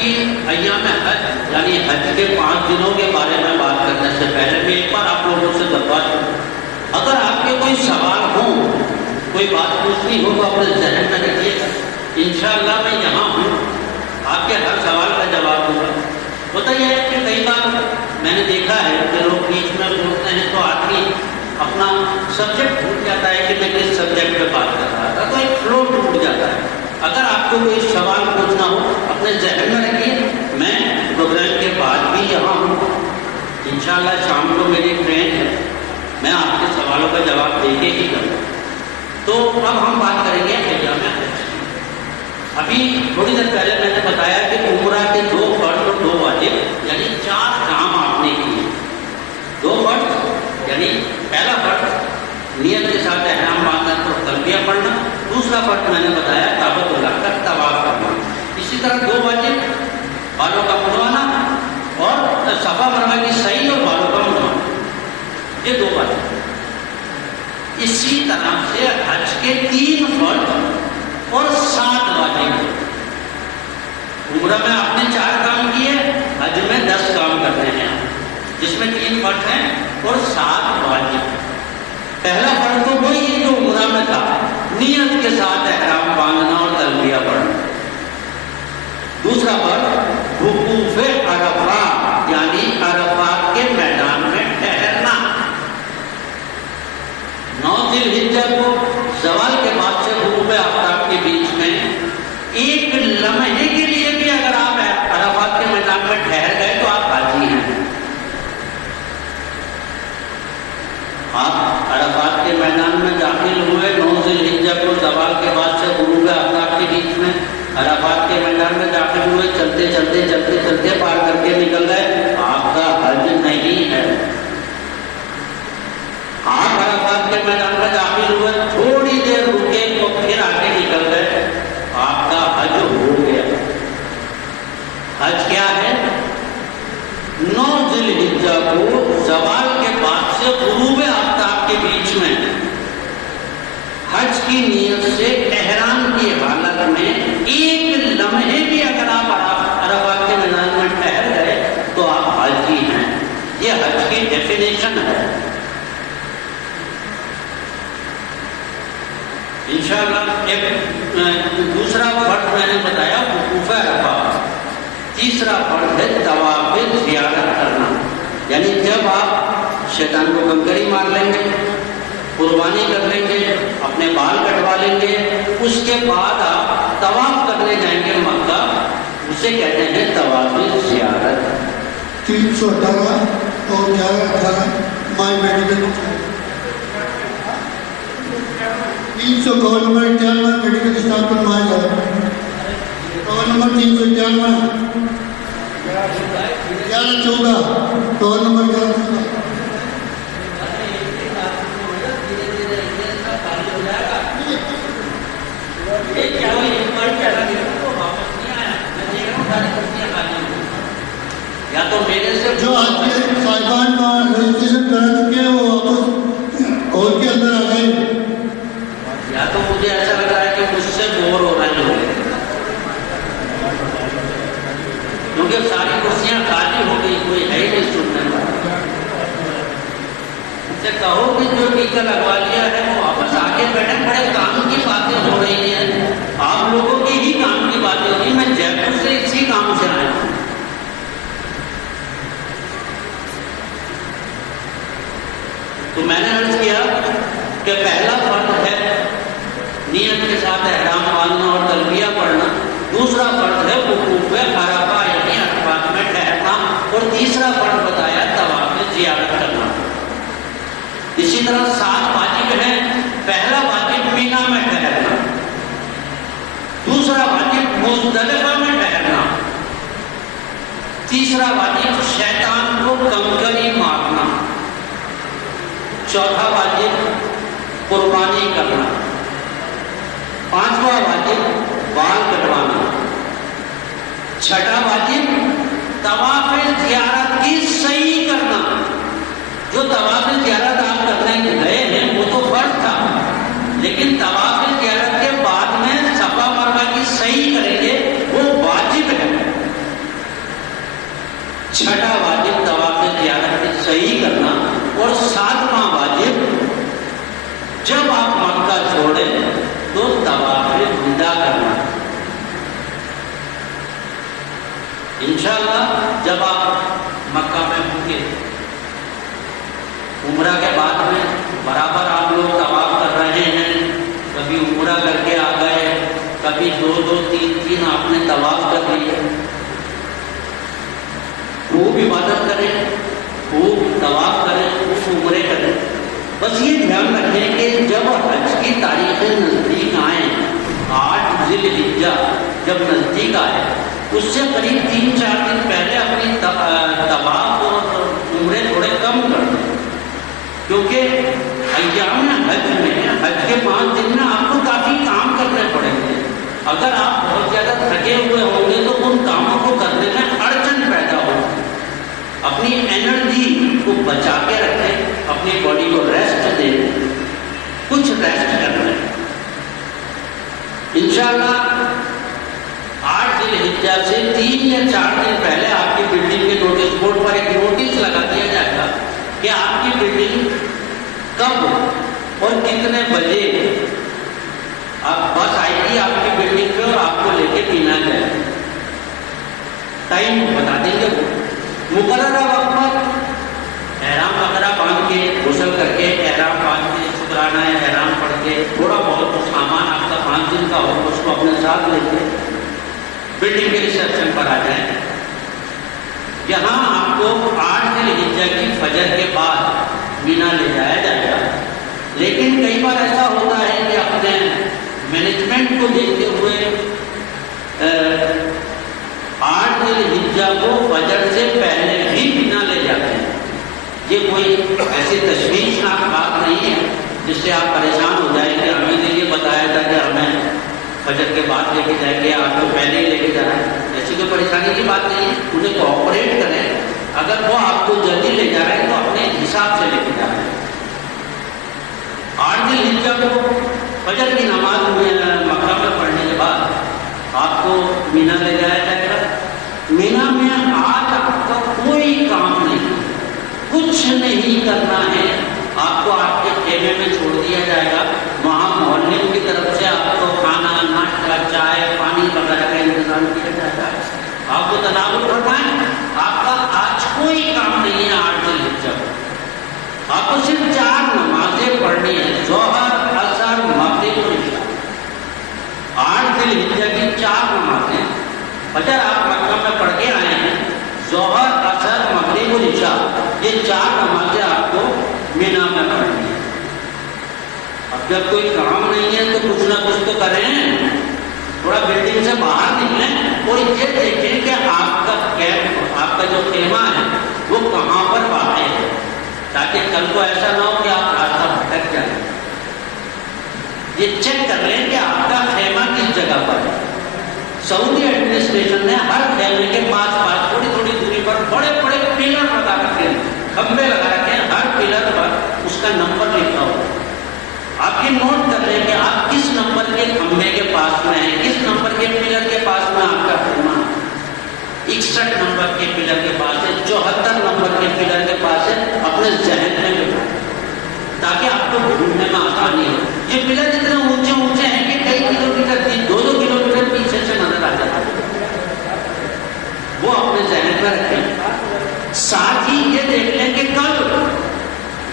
کی ایام حج یعنی حج کے 5 دنوں کے بارے میں بات کرنے سے پہلے میں ایک بار آپ لوگوں سے درخواست کروں، اگر آپ کے کوئی سوال ہوں، کوئی بات پوچھنی ہو تو اپنے ذہن میں رکھیے گا، انشاءاللہ میں یہاں ہوں، آپ کے ہر سوال کا جواب دوں گا۔ ہوتا یہ ہے کہ کئی بار میں نے دیکھا ہے کہ لوگ بیچ میں بولتے ہیں تو آدمی اپنا سبجیکٹ بھول جاتا ہے کہ میں کس سبجیکٹ پہ بات کر رہا تھا، تو ایک فلو ٹوٹ جاتا ہے۔ اگر آپ کو کوئی سوال پوچھنا ہو اپنے ذہن میں رکھیے، میں پروگرام کے بعد بھی یہاں ہوں، انشاءاللہ شام کو میری ٹرین ہے، میں آپ کے سوالوں کا جواب دے کے ہی کروں۔ تو اب ہم بات کریں گے ایام حج۔ ابھی تھوڑی دیر پہلے میں نے بتایا کہ عمرہ کے 2 فرض اور 2 واجب یعنی 4 کام آپ نے کیے۔ 2 فرض یعنی پہلا فرض نیت کے ساتھ احرام باندھنا تو تلبیہ پڑھنا، دوسرا فرض میں نے بتایا کعبۃ اللہ کا طواف کرنا۔ اسی طرح 2 واجب بالوں کا منڈوانا اور صفا مروا کی صحیح اور بالوں کا منڈوانا، یہ 2 واجب۔ اسی طرح سے حج کے 3 فرض اور 7 واجب۔ عمرہ میں آپ نے 4 کام کیے، حج میں 10 کام کرنے ہیں، جس میں 3 فرض ہیں اور 7 واجب۔ پہلا فرض تو وہی ہے جو عمرہ میں تھا، نیت کے ساتھ احرام باندھنا اور تلبیہ پڑھنا۔ دوسرا فرض وقوف عرفہ یعنی عرفات کے میدان میں ٹھہرنا۔ 9 ذی الحجہ کو زوال کے بعد سے غروب آفتاب کے بیچ میں ایک لمحے کے لیے بھی اگر آپ عرفات کے میدان میں ٹھہر گئے تو آپ حاجی ہیں۔ آپ عرفات کے میدان میں داخل ہوئے 9 ذی الحجہ کو زوال کے بعد سے غروب آفتاب کے بیچ میں عرفات کے میدان میں داخل ہوئے، چلتے چلتے چلتے چلتے پار کر کے نکل گئے، آپ کا حج نہیں ہے۔ آپ عرفات کے میدان میں داخل ہوئے، تھوڑی دیر رکے تو پھر آگے نکل گئے، آپ کا حج ہو گیا۔ حج کیا ہے؟ 9 ذی الحجہ کو زوال کے بعد سے غروب آفتاب کے بیچ میں حج کی نیت سے احرام کی حالت میں ایک لمحے بھی اگر آپ عرفات کے میدان میں ٹھہر گئے تو آپ حاجی ہیں۔ یہ حج کی ڈیفینیشن ہے۔ انشاءاللہ ایک دوسرا فرض میں نے بتایا وقوف عرفہ، تیسرا فرض ہے طواف زیارت کرنا، یعنی جب آپ شیطان کو کنکری مار لیں گے، قربانی کر لیں گے، اپنے بال کٹوا لیں گے، اس کے بعد آپ طواف کرنے جائیں گے مکہ، اسے کہتے ہیں طواف زیارت۔ 318 اور 1118 مائی میڈیکل 300 نمبر 91 میڈیکل اسٹاف پر مائی نمبر 391 1114 نمبر 1114 یا تو میرے سے جو آج کے صاحبان کا رجسٹریشن کرا چکے ہیں وہ واپس ہال کے اندر آ گئے، یا تو مجھے ایسا لگ رہا ہے کہ مجھ سے بور ہو رہے ہیں، کیونکہ ساری کرسیاں خالی ہو گئی، کوئی ہے ہی نہیں سننے والا۔ ان سے کہو کہ جو ٹیکا لگوا لیا ہے وہ واپس آگے بیٹھے، بڑے کام کی باتیں ہو رہی ہیں، آپ لوگوں کی ہی کام کی باتیں ہو رہی ہیں، میں جے پور سے اسی کام سے آیا ہوں۔ تو میں نے عرض کیا کہ پہلا فرض ہے نیت کے ساتھ احرام باندھنا اور تلبیہ پڑھنا، دوسرا فرض ہے وقوف عرفہ یعنی عرفات میں ٹھہرنا، اور تیسرا فرض بتایا طواف زیارت کرنا۔ اسی طرح 7 واجب ہیں۔ پہلا واجب مینا میں ٹھہرنا، دوسرا واجب مزدلفہ میں ٹھہرنا، تیسرا واجب شیطان کو کنکری مارنا، چوتھا واجب قربانی کرنا، 5واں واجب بال کٹوانا، 6واں واجب طواف زیارت کی صحیح کرنا۔ جو طواف زیارت آپ کرنے گئے ہیں وہ تو فرض تھا، لیکن طواف زیارت کے بعد میں صفا مروا کی صحیح کریں گے وہ واجب ہے۔ جب آپ مکہ میں ہوں گے، عمرہ کے بعد میں برابر آپ لوگ طواف کر رہے ہیں، کبھی عمرہ کر کے آ گئے، کبھی 2 3 آپ نے طواف کر لیے، خوب عبادت کریں، خوب طواف کریں، خوب عمرے کریں۔ بس یہ دھیان رکھیں کہ جب حج کی تاریخیں نزدیک آئیں، 8 ذی الحجہ جب نزدیک آئے، اس سے قریب 3-4 دن پہلے اپنی طواف اور عمرے تھوڑے کم کر دیں، کیونکہ ایام حج میں، حج کے 5 دن میں آپ کو کافی کام کرنے پڑیں گے۔ اگر آپ بہت زیادہ تھکے ہوئے ہوں گے تو ان کاموں کو کرنے میں اڑچن پیدا ہوگی۔ اپنی انرجی کو بچا کے رکھیں، اپنی باڈی کو ریسٹ دیں، کچھ ریسٹ کرنا ہے۔ انشاءاللہ 8 ذی الحجہ سے 3 یا 4 دن پہلے آپ کی بلڈنگ کے نوٹس بورڈ پر ایک نوٹس لگا دیا جائے گا کہ آپ کی بلڈنگ کب اور کتنے بجے آپ بس آئے گی آپ کی بلڈنگ پہ اور آپ کو لے کے پینا جائے گا۔ ٹائم بتا دیں گے، مقررہ وقت پر احرام وغیرہ باندھ کے، غسل کر کے، احرام باندھ کے، شکرانہ احرام پڑھ کے، تھوڑا بہت سامان آپ کا 5 دن کا ہو اس کو اپنے ساتھ لے کے بلڈنگ کے ریسپشن پر آ جائیں۔ یہاں آپ کو 8 ذی الحجہ کی فجر کے بعد مینا لے جایا جائے گا، لیکن کئی بار ایسا ہوتا ہے کہ اپنے مینجمنٹ کو دیکھتے ہوئے 8 ذی الحجہ کو فجر سے پہلے بھی مینا لے جاتے ہیں۔ یہ کوئی ایسی تشویشناک بات نہیں ہے جس سے آپ پریشان ہو جائیں کہ ہمیں نے یہ بتایا تھا کہ ہمیں فجر کے بعد لے کے جائیں گے، آپ کو پہلے ہی لے کے جا رہے ہیں۔ ایسی کوئی پریشانی کی بات نہیں ہے، انہیں کوآپریٹ کریں۔ اگر وہ آپ کو جلدی لے جا رہے ہیں تو اپنے حساب سے لے کے جا رہے ہیں۔ 8 ذی الحجہ کو فجر کی نماز میں مکہ میں پڑھنے کے بعد آپ کو مینا لے جایا جائے گا۔ مینا میں آج آپ کا کوئی کام نہیں، کچھ نہیں کرنا ہے، آپ کو آپ کے خیمے میں چھوڑ دیا جائے گا۔ وہاں محلے کی طرف سے آپ کو کھانا، ناشتہ، چائے، پانی وغیرہ کا انتظام کیا جائے گا۔ آپ کو تناول کرنا ہے، آپ کا آج کوئی کام نہیں ہے۔ 8 ذی الحجہ آپ کو صرف 4 نمازیں پڑھنی ہے، ظہر، عصر، مغرب اور عشاء۔ 8 ذی الحجہ کی 4 نمازیں، فجر آپ مکہ میں پڑھ کے آئے ہیں، ظہر، عصر، مغرب اور عشاء، یہ 4 نمازیں آپ کو مینا میں پڑھنی ہے۔ اب جب کوئی کام نہیں ہے تو کچھ نہ کچھ تو کریں، تھوڑا بلڈنگ سے باہر نکلیں اور یہ دیکھیں کہ آپ کا کیمپ، آپ کا جو خیمہ ہے وہ کہاں پر واقع ہے، تاکہ کل کو ایسا نہ ہو کہ آپ راستہ بھٹک جائیں۔ یہ چیک کر لیں کہ آپ کا خیمہ کس جگہ پر ہے۔ سعودی ایڈمنسٹریشن نے ہر خیمے کے پاس تھوڑی تھوڑی دوری پر بڑے بڑے پلر لگا رکھے ہیں، کھمبے لگا رکھے ہیں، ہر پلر پر اس کا نمبر لکھا ہوا ہے۔ آپ یہ نوٹ کر لیں کہ آپ کس نمبر کے کھمبے کے پاس میں ہیں، کس نمبر کے پلر کے پاس میں آپ کا خیمہ ہے۔ 61 نمبر کے پلر کے پاس ہے، 74 نمبر کے پلر کے پاس ہے، اپنے ذہن میں بٹھائیں تاکہ آپ کو ڈھونڈنے میں آسانی ہو۔ یہ پلر اتنے اونچے اونچے ہیں کہ کئی کلومیٹر 2-2 کلومیٹر پیچھے سے نظر آ جاتا ہے، وہ اپنے ذہن میں رکھیں۔ ساتھ ہی یہ دیکھ لیں کہ کل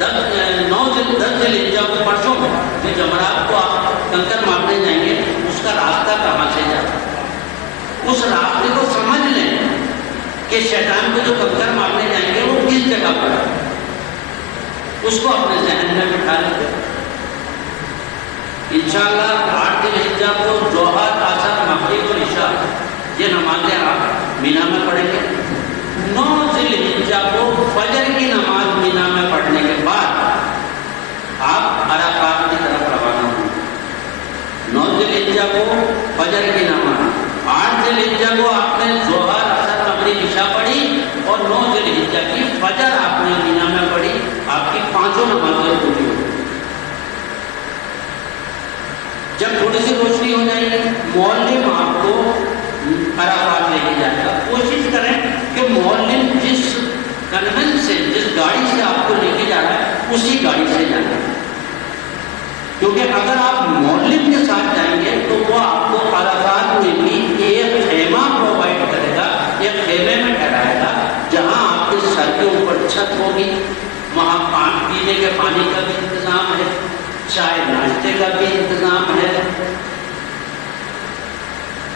10 ذی الحجہ کو، پرسوں میں جو جمعرات کو آپ کنکر مارنے جائیں گے، اس کا راستہ کہاں سے جاتا ہے، اس راستے کو سمجھ لیں کہ شیطان کو جو کنکر مارنے جائیں گے وہ کس جگہ پر ہے، اس کو اپنے ذہن میں بٹھا لیں۔ انشاءاللہ 8 ذی الحجہ کو ظہر، عصر، مغرب اور عشاء یہ نمازیں آپ مینا میں پڑھیں گے۔ 9 ذی الحجہ کو فجر کی نماز مینا میں پڑھنے کے بعد آپ عرفات کی طرف روانہ ہوں۔ 9 ذی الحجہ کو فجر کی نماز، 8 ذی الحجہ کو آپ نے ظہر، عصر، مغرب، عشاء پڑھی اور 9 ذی الحجہ کی فجر آپ نے مینا میں پڑھی، آپ کی 5 نمازیں پوری ہو۔ جب تھوڑی سی روشنی ہو جائے گی، مولم آپ کو عرفات لے کے جائے گا۔ کوشش کریں کہ مولم جس کنوینس سے، جس گاڑی سے آپ کو لے کے جا رہا ہے اسی گاڑی سے جانا ہے، کیونکہ اگر آپ مولم کے ساتھ جائیں گے تو وہ آپ کو عرفات میں بھی ایک خیمہ پرووائڈ کرے گا، ایک خیمے میں ٹھہرائے گا وہاں پینے کے پانی کا بھی انتظام ہے، چائے ناشتے کا بھی انتظام ہے۔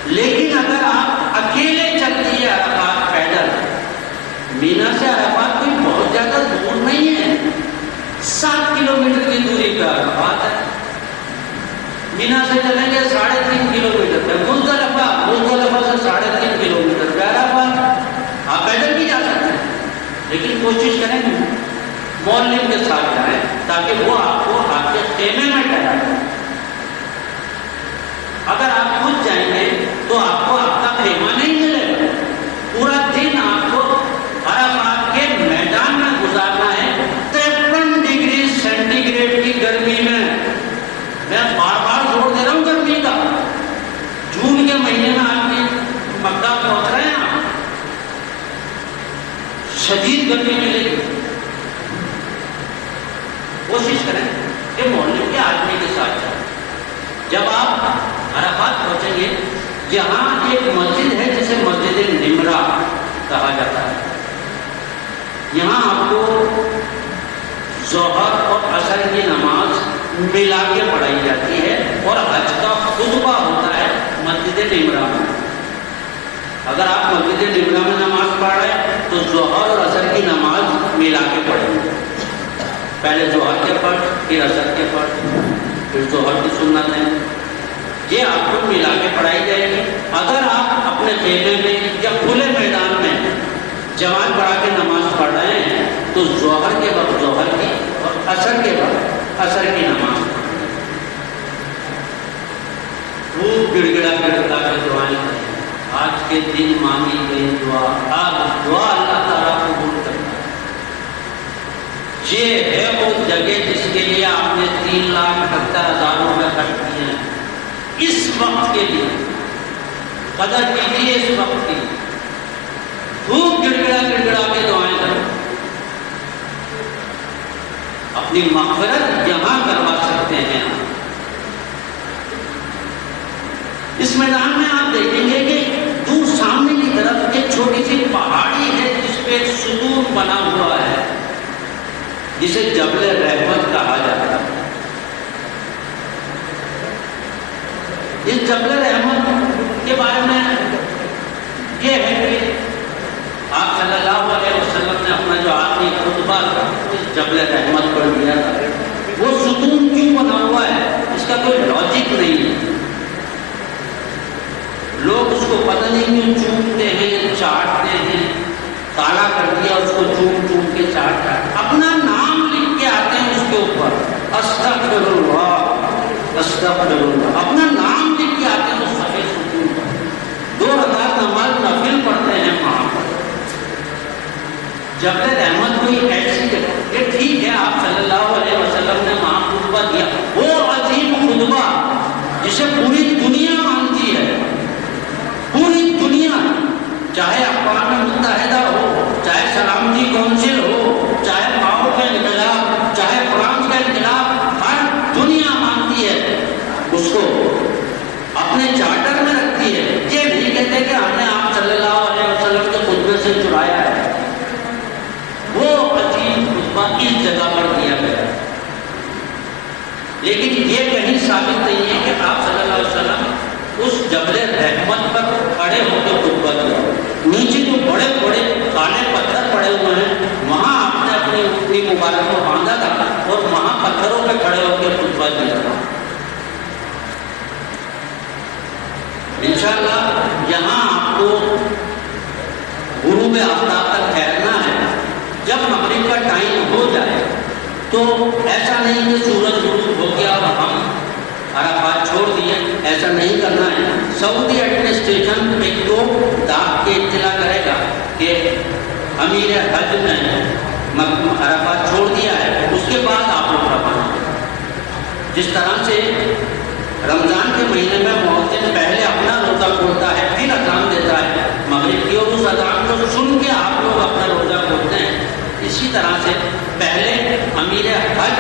لیکن اگر آپ اکیلے چل دیے عرفات پیدل، مینا سے عرفات کوئی بہت زیادہ دور نہیں ہے، 7 کلومیٹر کی دوری پہ عرفات ہے۔ مینا سے چلیں گے 3.5 کلومیٹر پہ مزدلفہ سے 3.5 کلومیٹر پہ عرفات۔ آپ پیدل بھی جا سکتے ہیں، لیکن کوشش کریں مولم کے ساتھ جائیں تاکہ وہ آپ کو آپ کے خیمے میں ٹھہرائے۔ اگر آپ خود جائیں گے تو آپ کو آپ کا خیمہ نہیں ملے گا، پورا دن آپ کو عرفات کے میدان میں گزارنا ہے 53 ڈگری سینٹی گریڈ کی گرمی میں۔ میں بار بار زور دے رہا ہوں گرمی کا۔ جون کے مہینے میں آدمی مکہ پہنچ رہے ہیں، آپ شدید گرمی ملے گی۔ کوشش کریں کہ محلے کے آدمی کے ساتھ جائیں۔ جب آپ عرفات پہنچیں گے، یہاں ایک مسجد ہے جسے مسجد نمرہ کہا جاتا ہے۔ یہاں آپ کو ظہر اور عصر کی نماز ملا کے پڑھائی جاتی ہے اور حج کا خطبہ ہوتا ہے مسجد نمرہ میں۔ اگر آپ مسجد نمرہ میں نماز پڑھ رہے ہیں تو ظہر اور عصر کی نماز ملا کے پڑھیں گے، پہلے ظہر کے پڑھ، پھر عصر کے پڑھ، پھر ظہر کی سنت ہے، یہ آپ کو ملا کے پڑھائی جائے گی۔ اگر آپ اپنے خیمے میں یا کھلے میدان میں جماعت پڑھا کے نماز پڑھ رہے ہیں تو ظہر کے وقت ظہر کی اور عصر کے وقت عصر کی نماز پڑھیں۔ خوب گڑ گڑا کے دعائیں کریں۔ آج کے دن مانگی گئی دعا اللہ تعالیٰ قبول کرتا ہے۔ یہ ہے وہ جگہ جس کے لیے آپ نے 3,78,000 روپے خرچ کیے ہیں، اس وقت کے لیے قدر کیجیے، اس وقت کی خوب گڑ گڑا کے دعائیں کریں۔ اپنی مغفرت یہاں کروا سکتے ہیں۔ اس میدان میں آپ دیکھیں گے کہ دور سامنے کی طرف ایک چھوٹی سی پہاڑی ہے جس پہ ایک ستون بنا ہوا ہے جسے جبل رحمت کہا جاتا ہے۔ اس جبل رحمت کے بارے میں یہ ہے کہ آپ صلی اللہ علیہ وسلم نے اپنا جو آخری خطبہ تھا اس جبل رحمت پر دیا تھا۔ وہ ستون کیوں بنا ہوا ہے اس کا کوئی لاجک نہیں ہے۔ لوگ اس کو پتہ نہیں کیوں چومتے ہیں، چاٹتے ہیں، کالا کر دیا اس کو چوم کے چاٹ اپنا نام لکھ کے آتے ہیں اس کے اوپر، استغفر اللہ استغفر اللہ، اپنا نام لکھ کے آتے ہیں اس سفید ستون پر۔ 2 رکعت نماز نفل پڑھتے ہیں وہاں پر۔ جبل رحمت کوئی ایسی جگہ، یہ ٹھیک ہے آپ صلی اللہ علیہ وسلم نے وہاں خطبہ دیا، وہ عظیم خطبہ جسے پوری دنیا مانتی ہے، پوری دنیا، چاہے اقوام متحدہ ہو، چاہے سلامتی کونسل ہو، چاہے ماؤ کا انقلاب، چاہے فرانس کا انقلاب، ہر دنیا مانتی ہے اس کو، اپنے چارٹر میں رکھتی ہے۔ یہ نہیں کہتے کہ ہم نے آپ صلی اللہ علیہ وسلم کے خطبے سے چرایا ہے، وہ عظیم خطبہ اس جگہ پر دیا گیا۔ لیکن یہ کہیں ثابت نہیں ہے کہ آپ صلی اللہ علیہ وسلم اس جبل رحمت پر کھڑے ہو کے خطبہ دیا۔ نیچے جو بڑے بڑے کالے پتھر پڑے ہوئے ہیں وہاں آپ نے اپنی اونٹنی مبارک کو باندھا تھا اور وہاں پتھروں پہ کھڑے ہو کے خطبہ دیا تھا۔ انشاءاللہ یہاں آپ کو غروب آفتاب تک ٹھہرنا ہے۔ جب مغرب کا ٹائم ہو جائے تو ایسا نہیں کہ سورج غروب ہو گیا اور ہم عرفات چھوڑ دیے، ایسا نہیں کرنا ہے۔ سعودی ایڈمنسٹریشن ایک تو ڈاک کے اطلاع کرے گا کہ امیر حج نے عرفات چھوڑ دیا ہے، اس کے بعد آپ لوگ روانہ ہو۔ جس طرح سے رمضان کے مہینے میں مؤذن پہلے اپنا روزہ کھولتا ہے پھر اذان دیتا ہے مغرب کی، اور اس اذان کو سن کے آپ لوگ اپنا روزہ کھولتے ہیں، اسی طرح سے پہلے امیر حج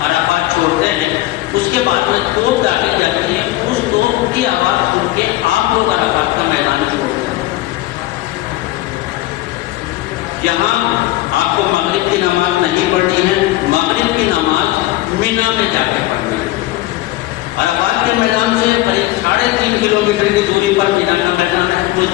عرفات چھوڑتے ہیں، اس کے بعد میں توپ داخل جاتی ہے، اس توپ کی آواز سن کے آپ لوگ عرفات کا میدان چھوڑتے ہیں۔ یہاں آپ کو مغرب کی نماز نہیں پڑھنی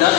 10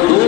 2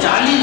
40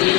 3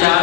4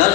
10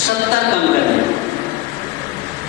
70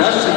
10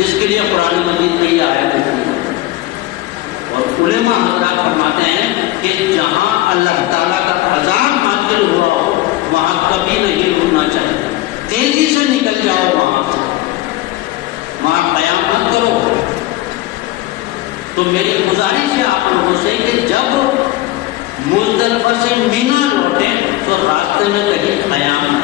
جس کے لیے قرآن مجید میں یہ آیت ہوتی ہے۔ اور علماء حضرات فرماتے ہیں کہ جہاں اللہ تعالیٰ کا عذاب نازل ہوا ہو وہاں کبھی نہیں رکنا چاہیے، تیزی سے نکل جاؤ وہاں سے، وہاں قیام مت کرو۔ تو میری گزارش ہے آپ لوگوں سے کہ جب مزدلفہ سے مینا لوٹیں تو راستے میں کہیں قیام